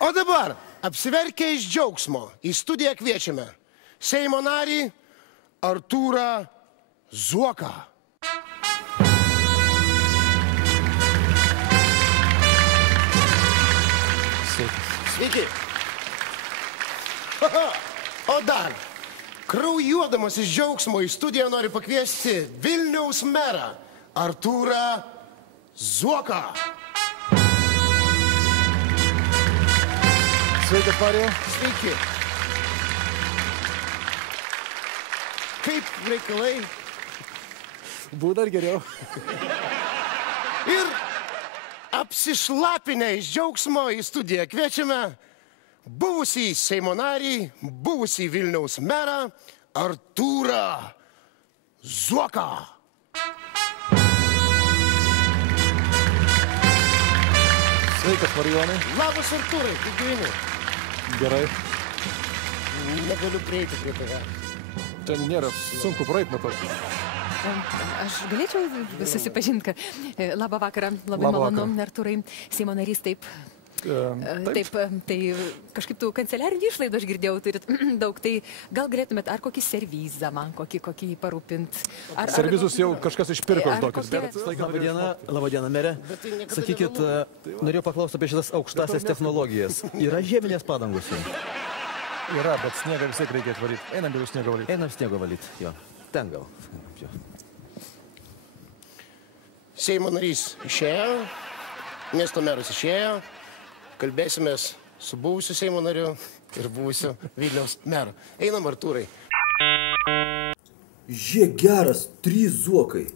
O dabar, apsiverkę iš džiaugsmo, į studiją kviečiame Seimo narį Artūrą Zuoką. Sveiki. O dar, kraujuodamas iš džiaugsmo į studiją noriu pakviesti Vilniaus merą Artūrą Zuoką. Sveiki, Marija. Sveiki. Kaip reikalai? Būna ir geriau. Ir apsišlapinę iš džiaugsmo į studiją kviečiame buvusį Seimo narį, buvusį Vilniaus merą Artūrą Zuoką. Sveikas, Marijonai. Labas, Artūrai, kaip gyveni? Gerai. Negaliu prieiti prie tave. Ten nėra sunku praeit nuo to. Aš galėčiau susipažinti, kad labą vakarą, labai malonu, Artūrai, Seimo narys, taip. Taip, tai kažkaip tų kanceliarinių išlaidų aš girdėjau, turit daug, tai gal galėtumėt ar kokį servizą man, kokį parūpint. Servizus jau kažkas išpirko už tokius. Labadiena, merė. Sakykit, norėjau paklausti apie šitas aukštasias technologijas. Yra žieminės padangos? Yra, bet sniegą vis tiek reikia atvalyti. Einam jau sniego valyti. Einam sniego valyti, jo. Ten gal. Seimo narys išėjo, miesto meras išėjo, kalbėsimės su buvusiu Seimo nariu ir buvusiu Vilniaus meru. Einam, Artūrai. Žiūrėk, geras, 3 zuokai.